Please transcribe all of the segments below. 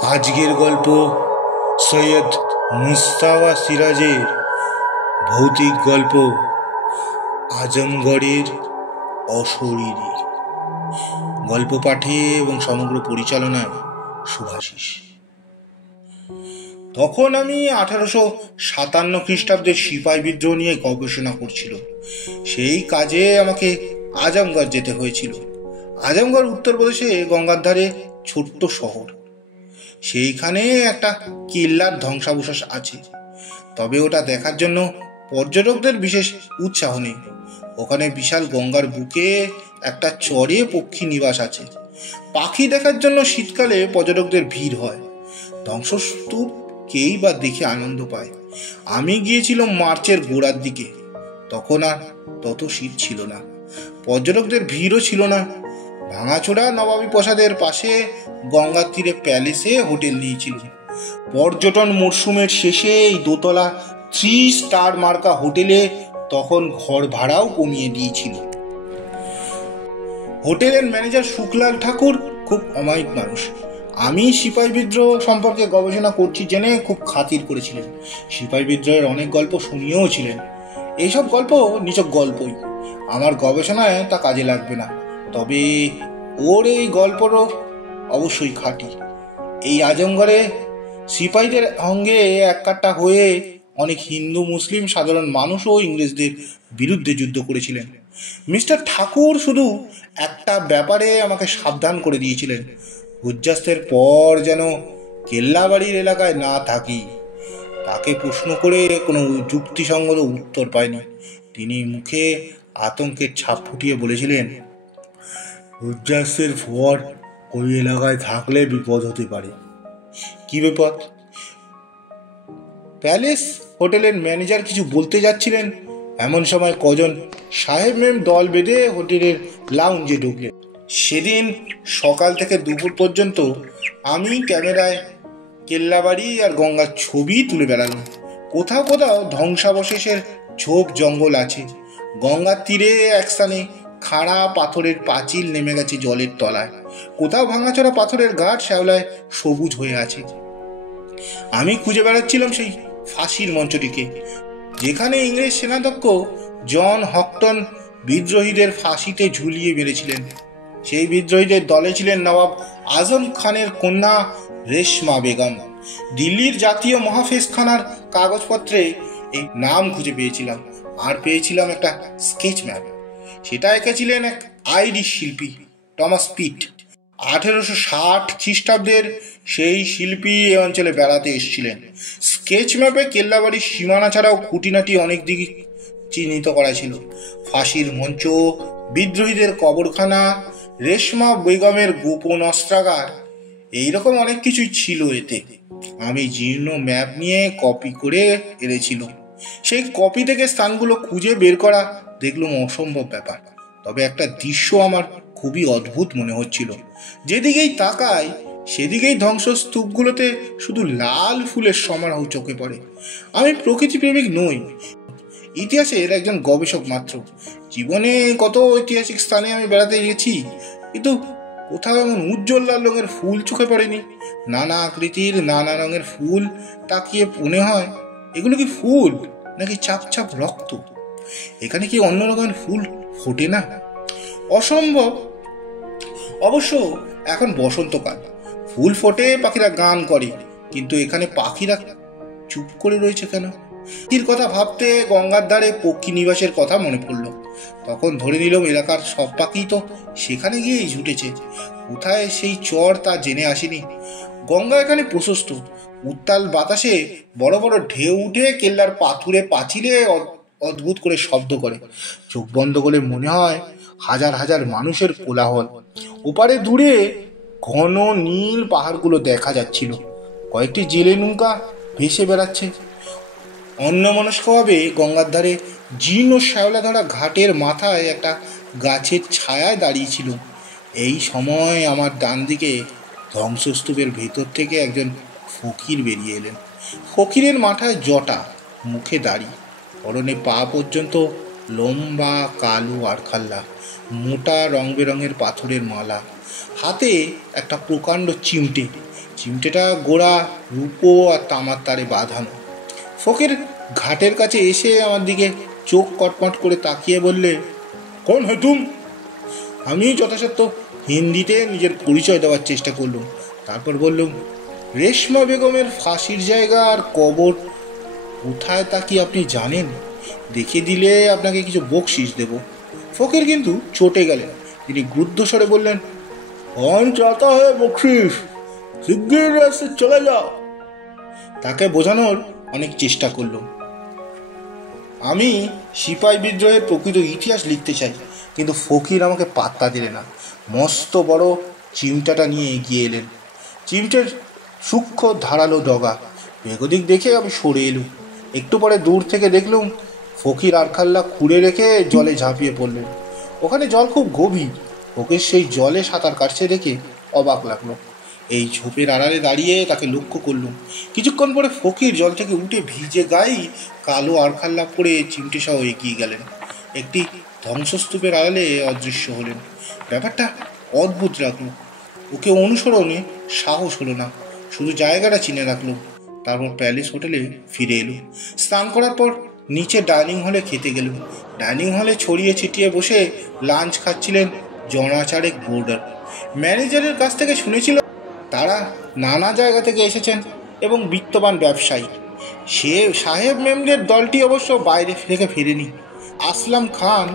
আজকের গল্প সৈয়দ মুস্তাফা সিরাজের ভৌতিক গল্প আজমগড়ের অশরীরী। গল্প পাঠে এবং সমগ্র পরিচালনায় শুভাশিস। তখন আমি 1857 খ্রিস্টাব্দের সিপাই বিদ্রোহ নিয়ে গবেষণা করছিল। সেই কাজে আমাকে আজমগড় যেতে হয়েছিল। আজমগড় উত্তরপ্রদেশে গঙ্গার ধারে ছোট্ট শহর। সেইখানে একটা কেল্লার ধ্বংসাবশেষ আছে, তবে ওটা দেখার জন্য পর্যটকদের বিশেষ উৎসাহ নেই। ওখানে বিশাল গঙ্গার বুকে একটা চরে পক্ষী নিবাস আছে। পাখি দেখার জন্য শীতকালে পর্যটকদের ভিড় হয়। ধ্বংসস্তূপ কেই বা দেখে আনন্দ পায়। আমি গিয়েছিলাম মার্চের গোড়ার দিকে। তখন আর তত শীত ছিল না, পর্যটকদের ভিড়ও ছিল না। ভাঙাচোরা নবাবী প্রাসাদের পাশে গঙ্গার তীরে প্যালেসে হোটেল নিয়েছিল। পর্যটন মরশুমের শেষে এই দোতলা 3 স্টার মার্কা হোটেলে তখন ঘর ভাড়াও কমিয়ে দিয়েছিল। হোটেলের ম্যানেজার শুক্লাল ঠাকুর খুব অমায়িক মানুষ। আমি সিপাই বিদ্রোহ সম্পর্কে গবেষণা করছি জেনে খুব খাতির করেছিলেন। সিপাই বিদ্রোহের অনেক গল্প শুনিয়েও ছিলেন। এইসব গল্প নিছক গল্পই, আমার গবেষণায় তা কাজে লাগবে না। তবে ওর এই গল্পরও অবশ্যই খাঁটি। এই আজমগড়ে সিপাহীদের সঙ্গে এককাট্টা হয়ে অনেক হিন্দু মুসলিম সাধারণ মানুষও ইংরেজদের বিরুদ্ধে যুদ্ধ করেছিলেন। মিস্টার ঠাকুর শুধু একটা ব্যাপারে আমাকে সাবধান করে দিয়েছিলেন, সূর্যাস্তের পর যেন কেল্লাবাড়ির এলাকায় না থাকি। তাকে প্রশ্ন করে কোনো যুক্তিসঙ্গত উত্তর পায়নি। তিনি মুখে আতঙ্কের ছাপ ফুটিয়ে বলেছিলেন, সূর্যাস্তের পর ওই এলাকায় থাকলে বিপদ হতে পারে। কি বিপদ? প্যালেস হোটেলের ম্যানেজার কিছু বলতে যাচ্ছিলেন, এমন সময় কজন সাহেব মেম দল বেঁধে হোটেলের লাউঞ্জে ঢুকলেন। সেদিন সকাল থেকে দুপুর পর্যন্ত আমি ক্যামেরায় কেল্লাবাড়ি আর গঙ্গার ছবি তুলে বেড়ালাম। কোথাও কোথাও ধ্বংসাবশেষের ঝোপ জঙ্গল আছে। গঙ্গার তীরে এক স্থানে খাড়া পাথরের পাঁচিল নেমে গেছে জলের তলায়। কোথাও ভাঙাচোরা পাথরের ঘাট শ্যাওলায় সবুজ হয়ে আছে। আমি খুঁজে বেড়াচ্ছিলাম সেই ফাঁসির মঞ্চটিকে, যেখানে ইংরেজ সেনাধ্যক্ষ জন হকটন বিদ্রোহীদের ফাঁসিতে ঝুলিয়ে মেরেছিলেন। সেই বিদ্রোহীদের দলে ছিলেন নবাব আজম খানের কন্যা রেশমা বেগম। দিল্লির জাতীয় মহাফেজখানার কাগজপত্রে এই নাম খুঁজে পেয়েছিলাম, আর পেয়েছিলাম একটা স্কেচ ম্যাপ। সেটা এঁকেছিলেন এক আইরিশ শিল্পী, টমাস পিট। 1860 খ্রিস্টাব্দের সেই শিল্পী এ অঞ্চলে বেড়াতে এসেছিলেন। স্কেচ ম্যাপে কেল্লাবাড়ির সীমানা ছাড়াও খুঁটিনাটি অনেক দিক চিহ্নিত করা ছিল। ফাঁসির মঞ্চ, বিদ্রোহীদের কবরখানা, রেশমা বেগমের গোপন অস্ত্রাগার, এইরকম অনেক কিছুই ছিল এতে। আমি জীর্ণ ম্যাপ নিয়ে কপি করে এনেছিল। সেই কপি থেকে স্থানগুলো খুঁজে বের করা দেখলাম অসম্ভব ব্যাপার। তবে একটা দৃশ্য আমার খুবই অদ্ভুত মনে হচ্ছিল। যেদিকেই তাকাই সেদিকেই ধ্বংসস্তূপগুলোতে শুধু লাল ফুলের সমারোহ চোখে পড়ে। আমি প্রকৃতিপ্রেমিক নই, ইতিহাসের একজন গবেষক মাত্র। জীবনে কত ঐতিহাসিক স্থানে আমি বেড়াতে গেছি, কিন্তু কোথাও এমন উজ্জ্বল লাল রঙের ফুল চোখে পড়েনি। নানা আকৃতির নানা রঙের ফুল তাকিয়ে মনে হয় এগুলো কি ফুল নাকি চাপ চাপ রক্ত? এখানে কি অন্য রকমের ফুল ফোটে না? অসম্ভব। অবশ্য এখন বসন্তকাল, ফুল ফোটে, পাখিরা গান করে, কিন্তু এখানে পাখিরা চুপ করে রয়েছে কেন? পাখির কথা ভাবতে গঙ্গার ধারে পক্ষী নিবাসের কথা মনে পড়ল। তখন ধরে নিলাম এলাকার সব পাখি তো সেখানে গিয়েই জুটেছে। কোথায় সেই চর তা জেনে আসিনি। গঙ্গা এখানে প্রশস্ত, উত্তাল বাতাসে বড় বড় ঢেউ উঠে কেল্লার পাথুরে পাঁচিলে অদ্ভুত করে শব্দ করে। চোখ বন্ধ করে মনে হয় হাজার হাজার মানুষের কোলাহল। ওপারে দূরে ঘন নীল পাহাড়গুলো দেখা যাচ্ছিল। কয়েকটি জেলে নৌকা ভেসে বেড়াচ্ছে। অন্যমনস্কভাবে গঙ্গার ধারে জীর্ণ শ্যাওলা ধরা ঘাটের মাথায় একটা গাছের ছায়ায় দাঁড়িয়েছিল। এই সময় আমার ডান দিকে ধ্বংসস্তূপের ভেতর থেকে একজন ফকির বেরিয়ে এলেন। ফকিরের মাথায় জটা, মুখে দাড়ি, পরনে পা পর্যন্ত লম্বা কালো আড়খাল্লা, মোটা রং বেরঙের পাথরের মালা, হাতে একটা প্রকাণ্ড চিমটেটা গোড়া রূপো আর তামার তারে বাঁধানো। ফকির ঘাটের কাছে এসে আমার দিকে চোখ কটমট করে তাকিয়ে বললে, কোন হে তুম? আমি যথাসাধ্য হিন্দিতে নিজের পরিচয় দেওয়ার চেষ্টা করলাম। তারপর বললাম, রেশমা বেগমের ফাঁসির জায়গা আর কবর কোথায় তা কি আপনি জানেন? দেখিয়ে দিলে আপনাকে কিছু বকশিস দেব। ফকির কিন্তু চটে গেলেন। তিনি ক্রুদ্ধস্বরে বললেন, কন চাতা হয় বকশিস, শিগগির এসে চলে যাও। তাকে বোঝানোর অনেক চেষ্টা করলাম আমি সিপাই বিদ্রোহের প্রকৃত ইতিহাস লিখতে চাই, কিন্তু ফকির আমাকে পাত্তা দিলে না। মস্ত বড় চিমটাটা নিয়ে এগিয়ে এলেন। চিমটের সূক্ষ্ম ধারালো ডগা। বেগদিক দেখে আমি সরে এলুম। একটু পরে দূর থেকে দেখলুম ফকির আড়খাল্লা খুঁড়ে রেখে জলে ঝাঁপিয়ে পড়লেন। ওখানে জল খুব গভীর। ফকির সেই জলে সাঁতার কাটছে দেখে অবাক লাগলো। এই ঝোপের আড়ালে দাঁড়িয়ে তাকে লক্ষ্য করলুম। কিছুক্ষণ পরে ফকির জল থেকে উঠে ভিজে গায়ে কালো আড়খাল্লা পরে চিমটে সহ এগিয়ে গেলেন। একটি ধ্বংসস্তূপের আড়ালে অদৃশ্য হলেন। ব্যাপারটা অদ্ভুত রাখলো। ওকে অনুসরণে সাহস হলো না, শুধু জায়গাটা চিনে রাখলো। তারপর প্যালেস হোটেলে ফিরে এলো। স্নান করার পর নিচে ডাইনিং হলে খেতে গেল। ডাইনিং হলে ছড়িয়ে ছিটিয়ে বসে লাঞ্চ খাচ্ছিলেন জনাচারেক বোর্ডার। ম্যানেজারের কাছ থেকে শুনেছিল তারা নানা জায়গা থেকে এসেছেন এবং বিত্তবান ব্যবসায়ী। সে সাহেব মেমদের দলটি অবশ্য বাইরে থেকে ফেরেনি। আসলাম খান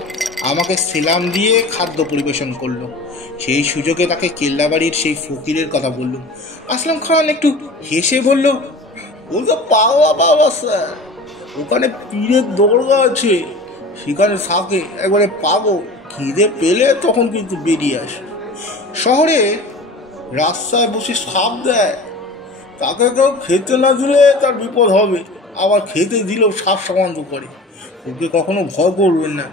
আমাকে সেলাম দিয়ে খাদ্য পরিবেশন করলো। সেই সুযোগে তাকে কেল্লাবাড়ির সেই ফকিরের কথা বলল। আসলাম খান একটু হেসে বলল, ওটা পাওয়া বাবা স্যার, ওখানে পীরের দরগা আছে, সেখানে থাকে, একবারে পাবো। খিদে পেলে তখন কিন্তু বেরিয়ে আসে। শহরে রাস্তায় বসে সাপ দেয়, তাকে কেউ খেতে না দিলে তার বিপদ হবে, আবার খেতে দিলেও সাপ সামান্য করে। ওকে কখনো ভয় করবেন না,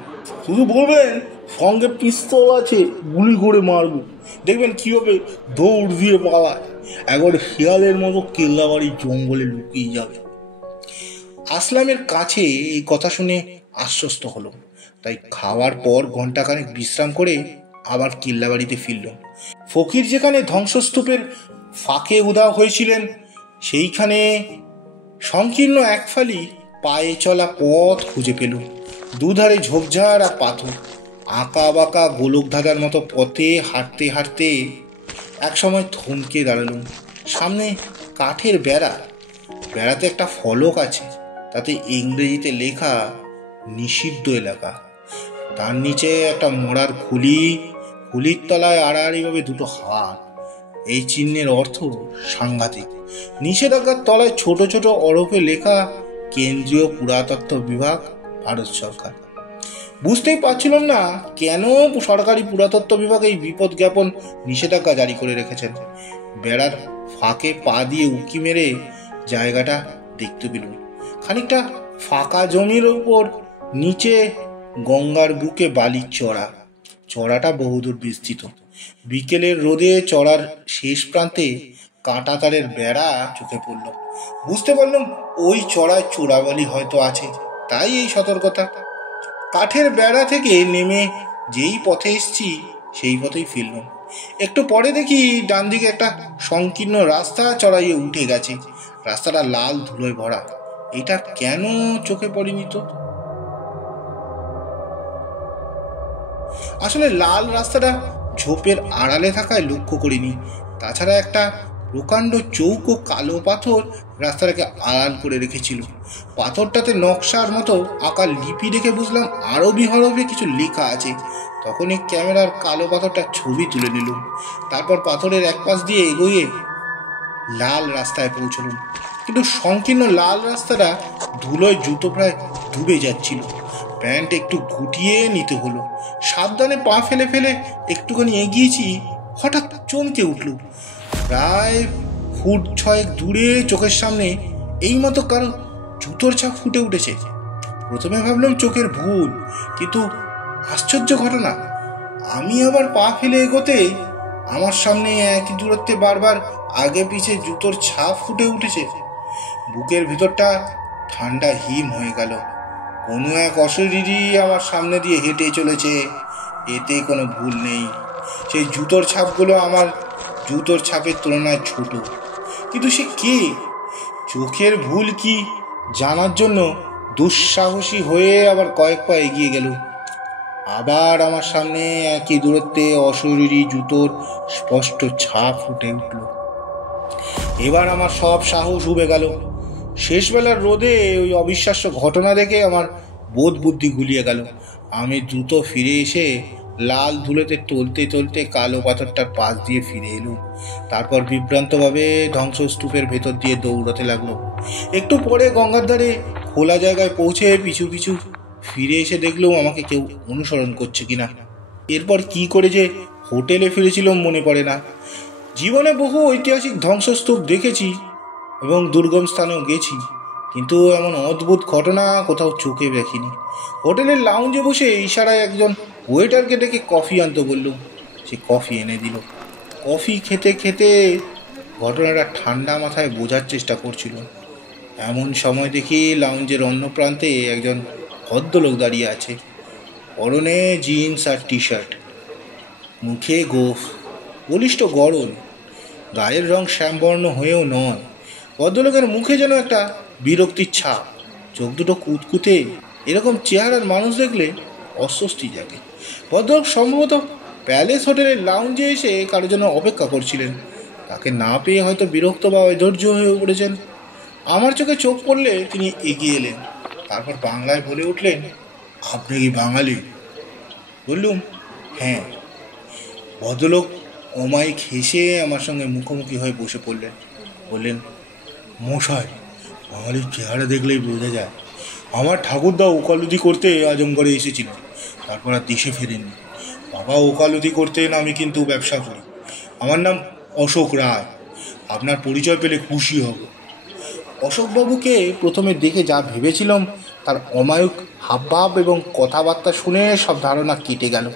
শুধু বলবেন সঙ্গে পিস্তল আছে, গুলি করে মারবো, দেখবেন কীভাবে দৌড় দিয়ে পালায়। একবারে শিয়ালের মতো কেল্লাবাড়ির জঙ্গলে লুকিয়ে যাবে। আসলামের কাছে এই কথা শুনে আশ্বস্ত হলো। তাই খাওয়ার পর ঘন্টাখানেক বিশ্রাম করে আবার কেল্লাবাড়িতে ফিরল। ফকির যেখানে ধ্বংসস্তূপের ফাঁকে উধাও হয়েছিলেন, সেইখানে সংকীর্ণ একফালি পায়ে চলা পথ খুঁজে পেল। দুধারে ঝোপঝাড় আর পাথর। আঁকা বাঁকা গোলক ধাঁধার মতো পথে হাঁটতে হাঁটতে একসময় থমকে দাঁড়ালুম। সামনে কাঠের বেড়াতে একটা ফলক আছে, তাতে ইংরেজিতে লেখা নিষিদ্ধ এলাকা। তার নিচে একটা মরার খুলির তলায় আড়াআড়িভাবে দুটো হাত। এই চিহ্নের অর্থ সাংঘাতিক। নিষেধাজ্ঞার তলায় ছোট ছোট অরফে লেখা কেন্দ্রীয় পুরাতত্ত্ব বিভাগ, ভারত সরকার। বুঝতেই পারছিলাম না কেন সরকারি পুরাতত্ত্ব বিভাগ এই বিপদ জ্ঞাপন নিষেধাজ্ঞা জারি করে রেখেছেন। বেড়ার ফাঁকে পা দিয়ে উঁকি মেরে জায়গাটা দেখতে পেলুম। খানিকটা ফাঁকা জমির উপর নিচে গঙ্গার বুকে বালির চড়াটা বহুদূর বিস্তৃত। বিকেলের রোদে চড়ার শেষ প্রান্তে কাঁটা তারের বেড়া চোখে পড়ল। বুঝতে পারলাম ওই চড়ায় চোরাবালি হয়তো আছে, তাই এই সতর্কতা। কাঠের বেড়া থেকে নেমে যেই পথে এসছি সেই পথেই ফিরলাম। একটু পরে দেখি ডান দিকে একটা সংকীর্ণ রাস্তা চড়াইয়ে উঠে গেছে। রাস্তাটা লাল ধুলোয় ভরা। এটা কেন চোখে পড়েনি তো? আসলে লাল রাস্তাটা ঝোপের আড়ালে থাকায় লক্ষ্য করিনি। তাছাড়া একটা প্রকাণ্ড চৌকো কালো পাথর রাস্তাটাকে আড়াল করে রেখেছিল। পাথরটাতে নকশার মতো আঁকা লিপি দেখে বুঝলাম আরবি হরফে কিছু লেখা আছে। তখনই ক্যামেরার কালো পাথরটার ছবি তুলে নিলাম। তারপর পাথরের এক পাশ দিয়ে এগোয়ে লাল রাস্তায় পৌঁছলাম। কিন্তু সংকীর্ণ লাল রাস্তাটা ধুলোয় জুতো প্রায় ডুবে যাচ্ছিল। প্যান্ট একটু গুটিয়ে নিতে হলো। সাবধানে পা ফেলে ফেলে একটুখানি এগিয়েছি, হঠাৎ চমকে উঠল। প্রায় ফুট 6 দূরে চোখের সামনে এইমতো কারো জুতোর ছাপ ফুটে উঠেছে। প্রথমে ভাবলাম চোখের ভুল, কিন্তু আশ্চর্য ঘটনা, আমি আবার পা ফেলে এগোতে আমার সামনে একই দূরত্বে বারবার আগে পিছে জুতোর ছাপ ফুটে উঠেছে। বুকের ভিতরটা ঠান্ডা হিম হয়ে গেল। কোনো এক অশরীরী আমার সামনে দিয়ে হেঁটে চলেছে, এতে কোনো ভুল নেই। সেই জুতোর ছাপগুলো আমার জুতোর ছাপের তুলনায় ছোট, কিন্তু সে কে, চোখের ভুল কি জানার জন্য দুঃসাহসী হয়ে আবার কয়েক পা এগিয়ে গেল। আবার আমার সামনে একই দূরত্বে অশরীরী জুতোর স্পষ্ট ছাপ ফুটে উঠল। এবার আমার সব সাহস উবে গেল। শেষবেলার রোদে ওই অবিশ্বাস্য ঘটনা দেখে আমার বোধ বুদ্ধি গুলিয়ে গেল। আমি দ্রুত ফিরে এসে লাল ধুলোতে টলতে টলতে কালো পাথরটার পাশ দিয়ে ফিরে এলুম। তারপর বিভ্রান্তভাবে ধ্বংসস্তূপের ভেতর দিয়ে দৌড়াতে লাগলো। একটু পরে গঙ্গার ধারে খোলা জায়গায় পৌঁছে পিছু পিছু ফিরে এসে দেখলুম আমাকে কেউ অনুসরণ করছে কিনা। এরপর কি করে যে হোটেলে ফিরেছিলাম মনে পড়ে না। জীবনে বহু ঐতিহাসিক ধ্বংসস্তূপ দেখেছি এবং দুর্গম স্থানেও গেছি, কিন্তু এমন অদ্ভুত ঘটনা কোথাও চোখে দেখিনি। হোটেলের লাউঞ্জে বসে ইশারায় একজন ওয়েটারকে ডেকে কফি আনতে বলল। সে কফি এনে দিল। কফি খেতে খেতে ঘটনাটা ঠান্ডা মাথায় বোঝার চেষ্টা করছিল। এমন সময় দেখি লাউঞ্জের অন্য প্রান্তে একজন ভদ্রলোক দাঁড়িয়ে আছে। পরনে জিন্স আর টি শার্ট, মুখে গোঁফ, বলিষ্ঠ গড়ন, গায়ের রং শ্যামবর্ণ হয়েও নয়। ভদ্রলোকের মুখে যেন একটা বিরক্তির ছাপ, চোখ দুটো কুতকুতে। এরকম চেহারার মানুষ দেখলে অস্বস্তি জাগে। ভদ্রলোক সম্ভবত প্যালেস হোটেলের লাউঞ্জে এসে কারোর জন্য অপেক্ষা করছিলেন। তাকে না পেয়ে হয়তো বিরক্ত বা অধৈর্য হয়ে পড়েছেন। আমার চোখে চোখ পড়লে তিনি এগিয়ে এলেন। তারপর বাংলায় বলে উঠলেন, আপনি কি বাঙালি? বললুম, হ্যাঁ। ভদ্রলোক অমায়িক হেসে আমার সঙ্গে মুখোমুখি হয়ে বসে পড়লেন। বললেন, মশাই, বাঙালির চেহারা দেখলেই বোঝা যায়। আমার ঠাকুরদা ওকালতি করতে আজমগড়ে এসেছিল, তারপর আর দেশে ফেরেননি। বাবা ওকালতি করতেন, আমি কিন্তু ব্যবসা করি। আমার নাম অশোক রায়। আপনার পরিচয় পেলে খুশি হব। অশোকবাবুকে প্রথমে দেখে যা ভেবেছিলাম তার অমায়িক হাবভাব এবং কথাবার্তা শুনে সব ধারণা কেটে গেল।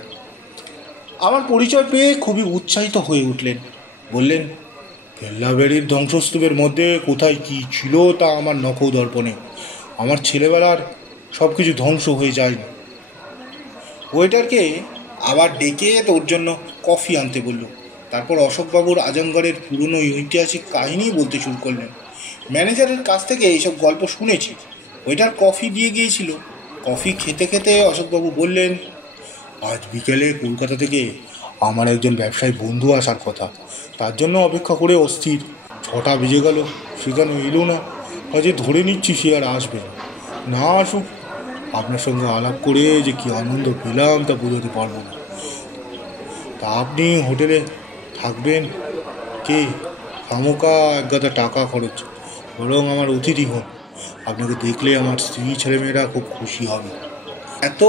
আমার পরিচয় পেয়ে খুবই উৎসাহিত হয়ে উঠলেন। বললেন, কেল্লাবেড়ির ধ্বংসস্তূপের মধ্যে কোথায় কি ছিল তা আমার নখদর্পণে। আমার ছেলেবেলার সব কিছু ধ্বংস হয়ে যায়নি। ওয়েটারকে আবার ডেকে তোর জন্য কফি আনতে বলল। তারপর অশোকবাবুর আজমগড়ের পুরনো ঐতিহাসিক কাহিনী বলতে শুরু করলেন। ম্যানেজারের কাছ থেকে এইসব গল্প শুনেছি। ওয়েটার কফি দিয়ে গিয়েছিল। কফি খেতে খেতে অশোকবাবু বললেন, আজ বিকেলে কলকাতা থেকে আমার একজন ব্যবসায়ী বন্ধু আসার কথা, তার জন্য অপেক্ষা করে অস্থির। 6টা বেজে গেল, সেখানে এলো না। কাজে ধরে নিচ্ছি সে আর আসবে না। আসুক, আপনার সঙ্গে আলাপ করে যে কী আনন্দ পেলাম তা বোঝাতে পারবো না। তা আপনি হোটেলে থাকবেন কে? খামোকা একগাদা টাকা খরচ, বরং আমার অতিথি হন। আপনাকে দেখলে আমার স্ত্রী ছেলেমেয়েরা খুব খুশি হবে। এত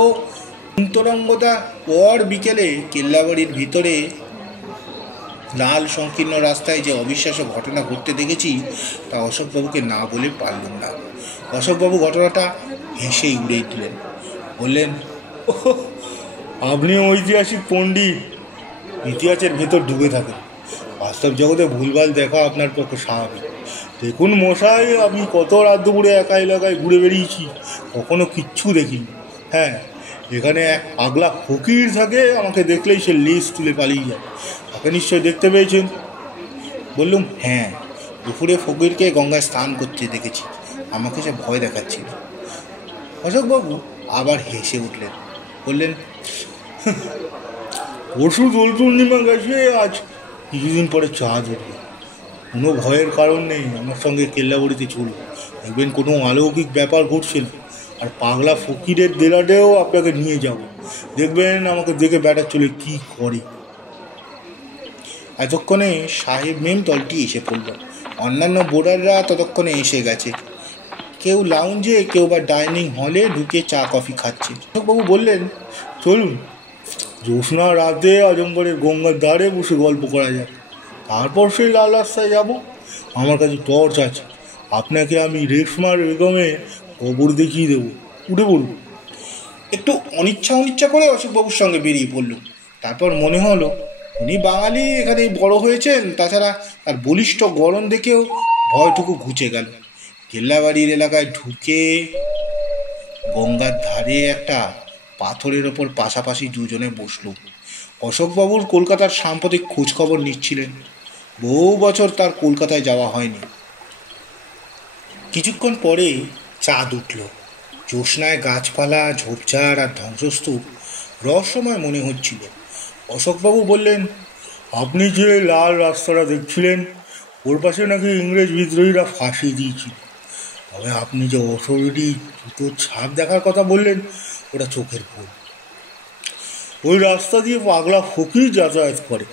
অন্তরঙ্গতা পর বিকেলে কেল্লাবাড়ির ভিতরে লাল সংকীর্ণ রাস্তায় যে অবিশ্বাস্য ঘটনা ঘটতে দেখেছি তা অশোকবাবুকে না বলে পারলাম না। অশোকবাবু ঘটনাটা হেসেই উড়িয়ে দিলেন। বললেন, আপনি ঐতিহাসিক পণ্ডিত, ইতিহাসের ভেতর ডুবে থাকেন। বাস্তব জগতে ভুলভাল দেখা আপনার পক্ষে স্বাভাবিক। দেখুন মশাই, আমি কত রাত দুপুরে একা এলাকায় ঘুরে বেরিয়েছি, কখনো কিচ্ছু দেখিনি। হ্যাঁ, এখানে এক পাগলা ফকির থাকে, আমাকে দেখলেই সে লেজ তুলে পালিয়ে যায়। তাকে নিশ্চয়ই দেখতে পেয়েছেন? বললুম, হ্যাঁ, দুপুরে ফকিরকে গঙ্গায় স্নান করতে দেখেছি। আমাকে সে ভয় দেখাচ্ছিল। অশোকবাবু আবার হেসে উঠলেন। বললেন, পরশু দোল পূর্ণিমা গেছে, আজ কিছুদিন পরে চাঁদ উঠবে। কোনো ভয়ের কারণ নেই। আমার সঙ্গে কেল্লাবাড়িতে চলুন, দেখবেন কোনো অলৌকিক ব্যাপার ঘটছে না। আর পাগলা ফকিরের দেরাটেও আপনাকে নিয়ে যাব, দেখবেন আমাকে দেখে ব্যাটার চলে কি করে। এতক্ষণে সাহেব মেম দলটি এসে পড়ল। অন্যান্য বোর্ডাররা ততক্ষণে এসে গেছে। কেউ লাউঞ্জে, কেউ বা ডাইনিং হলে ঢুকে চা কফি খাচ্ছে। অশোকবাবু বললেন, চলুন, জ্যোৎস্না রাতে আজমগড়ের গঙ্গার ধারে বসে গল্প করা যায়। তারপর সেই লাল রাস্তায় যাব। আমার কাছে টর্চ আছে, আপনাকে আমি রেশমা বেগমে কবর দেখিয়ে দেবো। উঠে পড়ুন। একটু অনিচ্ছা করে অশোকবাবুর সঙ্গে বেরিয়ে পড়লুম। তারপর মনে হলো উনি বাঙালি, এখানেই বড় হয়েছেন। তাছাড়া তার বলিষ্ঠ গড়ন দেখেও ভয়টুকু ঘুচে গেল। কেল্লাবাড়ির এলাকায় ঢুকে গঙ্গার ধারে একটা পাথরের ওপর পাশাপাশি দুজনে বসল। অশোকবাবুর কলকাতার সাম্প্রতিক খোঁজখবর নিচ্ছিলেন। বহু বছর তার কলকাতায় যাওয়া হয়নি। কিছুক্ষণ পরে চাঁদ উঠল। জ্যোৎস্নায় গাছপালা, ঝোপঝাড় আর ধ্বংসস্তূপ রহস্যময় মনে হচ্ছিল। অশোকবাবু বললেন, আপনি যে লাল রাস্তাটা দেখছিলেন, ওর পাশে নাকি ইংরেজ বিদ্রোহীরা ফাঁসি দিয়েছিল। তবে আপনি যে অশরীরী জুতোর ছাপ দেখার কথা বললেন, ওটা চোখের ভুল। ওই রাস্তা দিয়ে পাগলা ফকির যাতায়াত করে।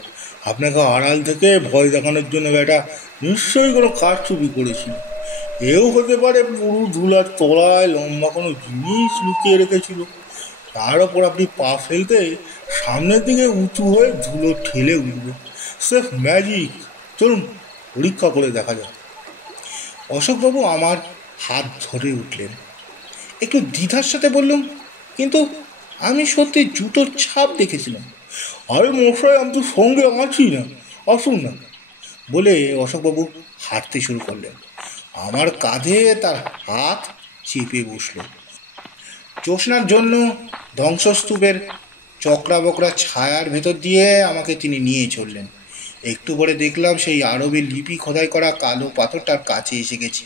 আপনাকে আড়াল থেকে ভয় দেখানোর জন্য এটা নিশ্চয়ই কোনো কারচুপি করেছিল। এও হতে পারে পুরো ধুলার তলায় লম্বা কোনো জিনিস লুকিয়ে রেখেছিল। তার ওপর আপনি পা ফেলতে সামনের দিকে উঁচু হয়ে ধুলো ঠেলে উঠবে। Safe magic. চলুন পরীক্ষা করে দেখা যাক। অশোকবাবু আমার হাত ধরে উঠলেন। একটু দ্বিধার সাথে বললাম, কিন্তু আমি সত্যি জুতোর ছাপ দেখেছিলাম। আরে মশাই, আমি তো সঙ্গে আছি না, আসুন না বলে অশোকবাবু হাঁটতে শুরু করলেন। আমার কাঁধে তার হাত চেপে বসল। জ্যোৎস্নার জন্য ধ্বংসস্তূপের চকরা বকরা ছায়ার ভেতর দিয়ে আমাকে তিনি নিয়ে চললেন। একটু পরে দেখলাম সেই আরবের লিপি খোদাই করা কালো পাথরটার কাছে এসে গেছি।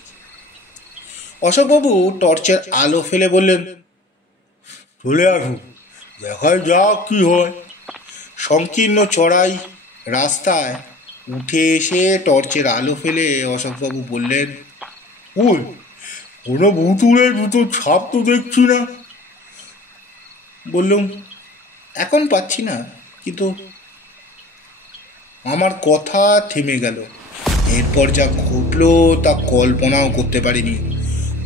অশোকবাবু টর্চের আলো ফেলে বললেন, চলে আসুন, দেখায় যাক কি হয়। সংকীর্ণ চড়াই রাস্তায় উঠে এসে টর্চের আলো ফেলে অশোকবাবু বললেন, ওই কোনো ভুতুড়ে জুতোর ছাপ তো দেখছি না। বললাম, এখন পাচ্ছি না, কিন্তু আমার কথা থেমে গেল। এরপর যা ঘটলো তা কল্পনাও করতে পারিনি।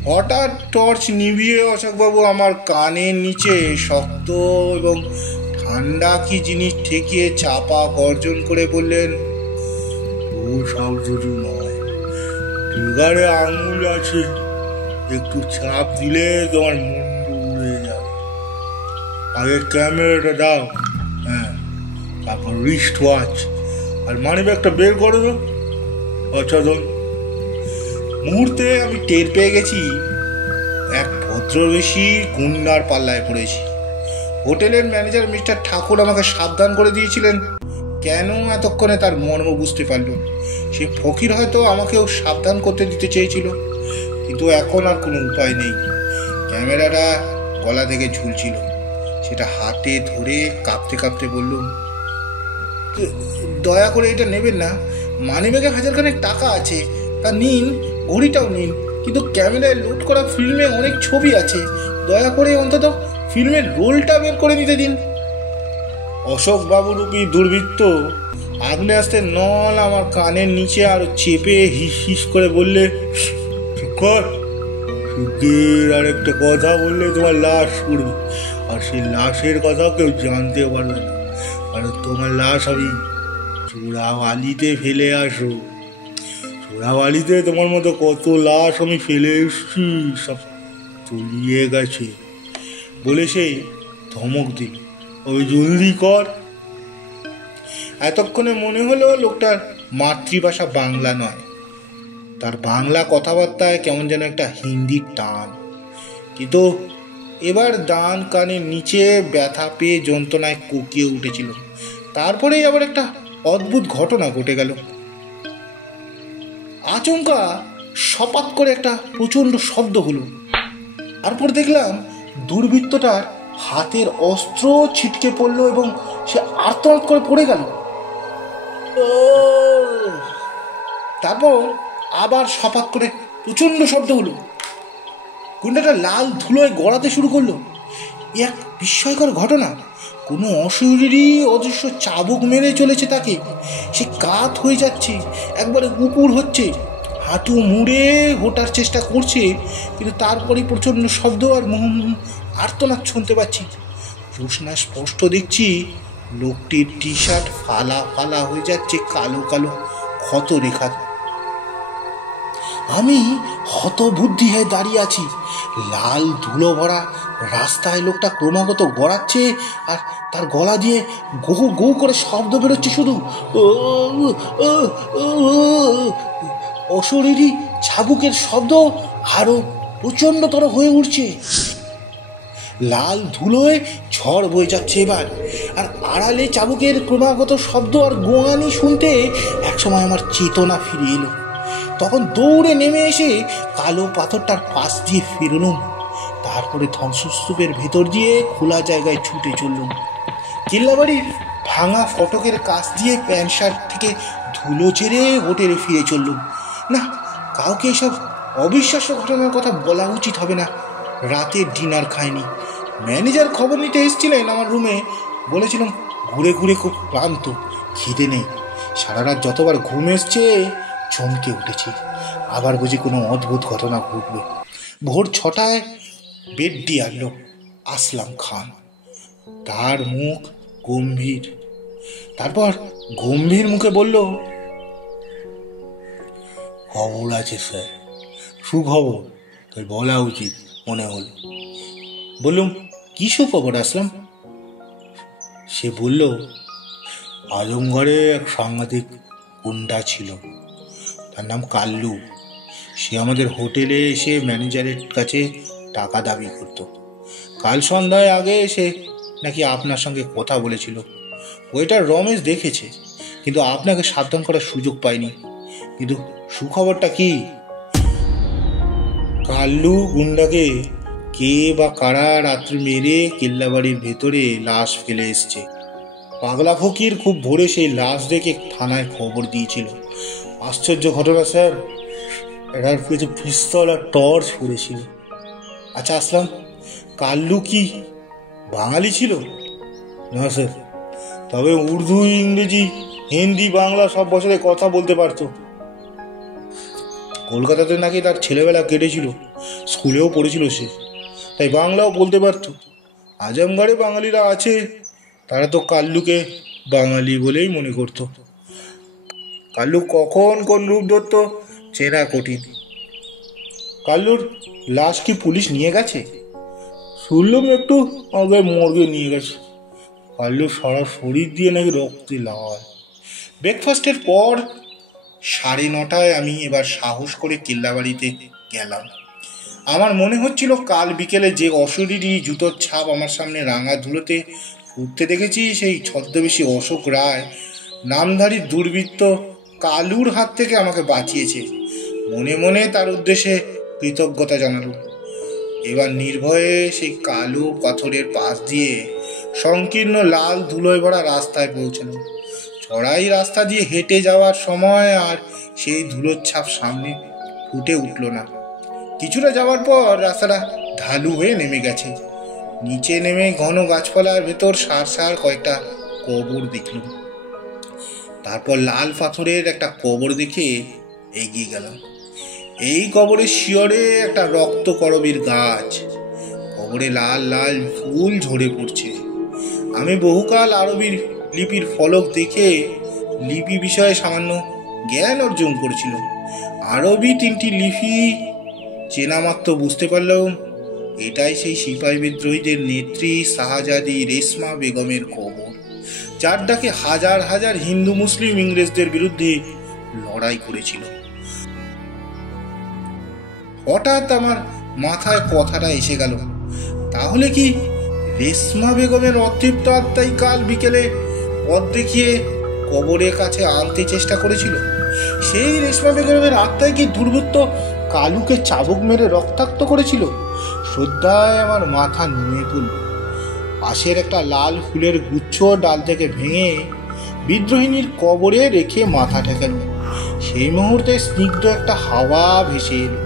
হঠাৎ টর্চ নিভিয়ে অশোকবাবু আমার কানের নিচে শক্ত এবং ঠান্ডা কি জিনিস ঠেকিয়ে চাপা গর্জন করে বললেন, ও সাবধানী নয়, ট্রিগারে আঙুল আছে, একটু চাপ দিলে তোমার মুন্ডু উড়ে যাবে। আগে ক্যামেরাটা দাও, হ্যাঁ, তারপর রিস্ট ওয়াচ আর মানিব্যাগটা বের করে দাও। আচ্ছা ধর। মুহূর্তে আমি টের পেয়ে গেছি এক ভদ্রবেশী গুন্ডার পাল্লায় পড়েছি। হোটেলের ম্যানেজার মিস্টার ঠাকুর আমাকে সাবধান করে দিয়েছিলেন। কেন এতক্ষণে তার মর্ম বুঝতে পারল। সে ফকির হয়তো আমাকেও সাবধান করতে দিতে চেয়েছিল, কিন্তু এখন আর কোনো উপায় নেই। ক্যামেরাটা গলা থেকে ঝুলছিল। সেটা হাতে ধরে কাঁপতে কাঁপতে বললুম, দয়া করে এটা নেবেন না। মানিব্যাগে হাজারখানেক টাকা আছে, তা নিন, ঘড়িটাও নিন, কিন্তু ক্যামেরায় লোড করা ফিল্মে অনেক ছবি আছে। দয়া করে অন্তত ফিল্মের রোলটা বের করে নিতে দিন। অশোকবাবুরূপী দুর্বৃত্ত আগলে আসতে নল আমার কানের নিচে আরো চেপে হিস হিস করে বললে, আর একটা কথা বললে তোমার লাশ উড়বে, আর সেই লাশের কথা কেউ জানতেও পারবে না, কারণ তোমার লাশ আমি চোরাবালিতে ফেলে আসো। চোরাবালিতে তোমার মতো কত লাশ আমি ফেলে এসছি, সব তলিয়ে গেছে বলে সেই ধমক দিল, ওই জলদি কর। এতক্ষণে মনে হলো লোকটার মাতৃভাষা বাংলা নয়, তার বাংলা কথাবার্তায় কেমন যেন একটা হিন্দির টান। কিন্তু এবার ডান কানের নিচে ব্যথা পেয়ে যন্ত্রণায় কুকিয়ে উঠেছিল। তারপরেই আবার একটা অদ্ভুত ঘটনা ঘটে গেল। আচমকা সপাত করে একটা প্রচণ্ড শব্দ হলো। তারপর দেখলাম দুর্বৃত্তটার হাতের অস্ত্র ছিটকে পড়লো এবং সে আর্তনাদ করে পড়ে গেল। তারপর আবার সপাত করে প্রচণ্ড শব্দ হলো। গুন্ডাটা লাল ধুলোয় গড়াতে শুরু করলো। এক বিস্ময়কর ঘটনা, কোনো অশরীরী অদৃশ্য চাবুক মেরে চলেছে তাকে। সে কাত হয়ে যাচ্ছে, একবারে উপুর হচ্ছে, হাঁটু মুড়ে ওঠার চেষ্টা করছে, কিন্তু তারপরে প্রচণ্ড শব্দ আর মুহুর্মুহু আর্তনাদ শুনতে পাচ্ছি। জ্যোৎস্নায় স্পষ্ট দেখছি লোকটির টি শার্ট ফালা ফালা হয়ে যাচ্ছে কালো কালো ক্ষত রেখা। আমি হতবুদ্ধি হয়ে দাঁড়িয়ে আছি। লাল ধুলো ভরা রাস্তায় লোকটা ক্রমাগত গড়াচ্ছে, আর তার গলা দিয়ে গৌ গৌ করে শব্দ বেরোচ্ছে শুধু। অশরীরী চাবুকের শব্দ আরো প্রচণ্ডতর হয়ে উঠছে। লাল ধুলোয় ঝড় বয়ে যাচ্ছে এবার। আর আড়ালে চাবুকের ক্রমাগত শব্দ আর গোয়ানি শুনতে একসময় আমার চেতনা ফিরে এলো। তখন দৌড়ে নেমে এসে কালো পাথরটার পাশ দিয়ে ফিরলুম। তারপরে ধ্বংসস্তূপের ভেতর দিয়ে খোলা জায়গায় ছুটে চললুম। কিল্লাবাড়ির ভাঙা ফটকের কাছ দিয়ে প্যান্ট শার্ট থেকে ধুলো ঝেড়ে হোটেলে ফিরে চললুম। না, কাউকে এসব অবিশ্বাস্য ঘটনার কথা বলা উচিত হবে না। রাতে ডিনার খায়নি। ম্যানেজার খবর নিতে এসেছিলেন আমার রুমে। বলেছিলাম ঘুরে ঘুরে খুব ক্লান্ত, খিদে নেই। সারা রাত যতবার ঘুম এসছে চমকে উঠেছি। আবার বুঝি কোনো অদ্ভুত ঘটনা ঘটবে। ভোর 6টায় বেড দিয়ে আনলো আসলাম খান। তার মুখ গম্ভীর। তারপর গম্ভীর মুখে বলল, খবর আছে স্যার, সুখবর, তাই বলা উচিত মনে হল। বললুম, কি সুখবর আসলাম? সে বলল, আজমগড়ে এক সাংঘাতিক গুন্ডা ছিল, তার নাম কাল্লু। সে আমাদের হোটেলে এসে ম্যানেজারের কাছে টাকা দাবি করত। কাল সন্ধ্যায় আগে এসে নাকি আপনার সঙ্গে কথা বলেছিল। ওইটার রমেশ দেখেছে, কিন্তু আপনাকে সাবধান করার সুযোগ পায়নি। কিন্তু সুখবরটা কি? কাল্লু গুন্ডাকে কে বা কারা রাত্রি মেরে কিল্লাবাড়ির ভেতরে লাশ ফেলে এসছে। পাগলা ফকির খুব ভোরে সেই লাশ দেখে থানায় খবর দিয়েছিল। আশ্চর্য ঘটনা স্যার, এটার কিছু পিস্তল আর টর্চ পড়েছিল। আচ্ছা আসলাম, কাল্লু কি বাঙালি ছিল? না স্যার, তবে উর্দু, ইংরেজি, হিন্দি, বাংলা সব বছরে কথা বলতে পারতো। কলকাতাতে নাকি তার ছেলেবেলা কেটেছিল, স্কুলেও পড়েছিল সে, তাই বাংলাও বলতে পারতো। আজমগড়ে বাঙালিরা আছে, তারা তো কাল্লুকে বাঙালি বলেই মনে করত। কাল্লু কখন কোন রূপ ধরত চেনা কঠিন। কাল্লুর লাশ কি পুলিশ নিয়ে গেছে? শুনলাম একটু আগে মর্গে নিয়ে গেছে। কাল্লুর সারা শরীর দিয়ে নাকি রক্তে লাল। ব্রেকফাস্টের পর 9:30টায় আমি এবার সাহস করে কিল্লাবাড়িতে গেলাম। আমার মনে হচ্ছিল কাল বিকেলে যে অশরীরী জুতোর ছাপ আমার সামনে রাঙা ধুলোতে ফুটতে দেখেছি, সেই ছদ্মবেশী অশোক রায় নামধারী দুর্বৃত্ত কালুর হাত থেকে আমাকে বাঁচিয়েছে। মনে মনে তার উদ্দেশ্যে কৃতজ্ঞতা জানালাম। এবার নির্ভয়ে সেই কালো পাথরের পাশ দিয়ে সংকীর্ণ লাল ধুলোয় ভরা রাস্তায় পৌঁছালাম। চড়াই রাস্তা দিয়ে হেঁটে যাওয়ার সময় আর সেই ধুলোর ছাপ সামনে ফুটে উঠল না। কিছুটা যাওয়ার পর রাস্তাটা ঢালু হয়ে নেমে গেছে। নিচে নেমে ঘন গাছপালার ভেতর সার সার কয়েকটা কবর দেখলাম। তারপর লাল পাথরের একটা কবর দেখে এগিয়ে গেলাম। এই কবরের শিয়রে একটা রক্ত করবীর গাছ। কবরে লাল লাল ফুল ঝরে পড়ছে। আমি বহুকাল আরবি লিপির ফলক দেখে লিপি বিষয়ে সামান্য জ্ঞান অর্জন করেছিল। আরবি 3টি লিপি চেনা মাত্র বুঝতে পারলাম এটাই সেই সিপাহী বিদ্রোহীদের নেত্রী শাহজাদি রেশমা বেগমের কবর, যার ডাকে হাজার হাজার হিন্দু মুসলিম ইংরেজদের বিরুদ্ধে লড়াই করেছিল। হঠাৎ আমার মাথায় কথাটা এসে গেল, তাহলে কি রেশমা বেগমের অতৃপ্ত আত্মাই কাল বিকেলে পথ দেখিয়ে কবরের কাছে আনতে চেষ্টা করেছিল? সেই রেশমা বেগমের আত্মাই কি দুর্বৃত্ত কালুকে চাবুক মেরে রক্তাক্ত করেছিল? শ্রদ্ধায় আমার মাথা নেমে পড়ল। পাশের একটা লাল ফুলের গুচ্ছ ডাল থেকে ভেঙে বিদ্রোহিনীর কবরে রেখে মাথা ঠেকাল। সেই মুহূর্তে স্নিগ্ধ একটা হাওয়া ভেসে এলো।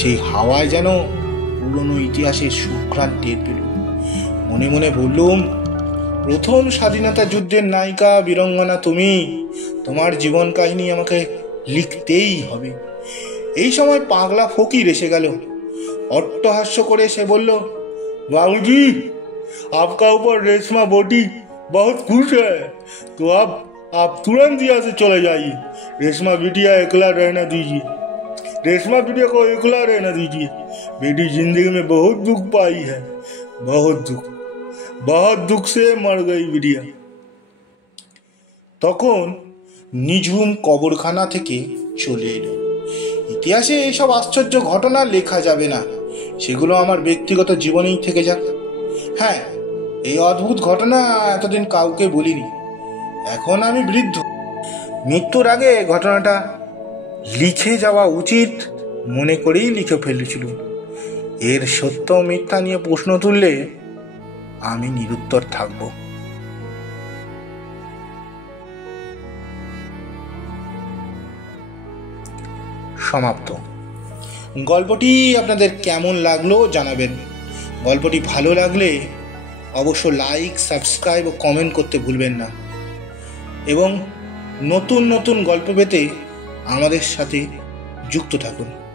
সেই হাওয়ায় যেন পুরনো ইতিহাসের সুঘ্রাণ টের পেল। মনে মনে বললুম, প্রথম স্বাধীনতা যুদ্ধের নায়িকা বীরঙ্গনা তুমি, তোমার জীবন কাহিনী আমাকে লিখতেই হবে। এই সময় পাগলা ফকির এসে গেল। অট্টহাস্য করে সে বলল, বাবুজি, आपका ऊपर रेशमा बोटी बहुत खुश है, तो आप तुरंत यहाँ से चले जाइए। रेशमा बिटिया अकेला रहना दीजिए, रेशमा बिटिया को अकेला रहना दीजिए। बेटी जिंदगी में बहुत दुख पाई है, बहुत दुख से मर गई बिटिया। তখন নিঝুম কবরখানা থেকে চলে এলো। ইতিহাসে এইসব আশ্চর্য ঘটনা লেখা যাবে না, সেগুলো আমার ব্যক্তিগত জীবনেই থেকে যাক। হ্যাঁ, এই অদ্ভুত ঘটনা এতদিন কাউকে বলিনি। এখন আমি বৃদ্ধ, মৃত্যুর আগে ঘটনাটা লিখে যাওয়া উচিত মনে করেই লিখে ফেলেছিল। এর সত্য মিথ্যা নিয়ে প্রশ্ন তুললে আমি নিরুত্তর থাকব। সমাপ্ত। গল্পটি আপনাদের কেমন লাগলো জানাবেন। গল্পটি ভালো লাগলে অবশ্য লাইক, সাবস্ক্রাইব ও কমেন্ট করতে ভুলবেন না। এবং নতুন নতুন গল্প পেতে আমাদের সাথে যুক্ত থাকুন।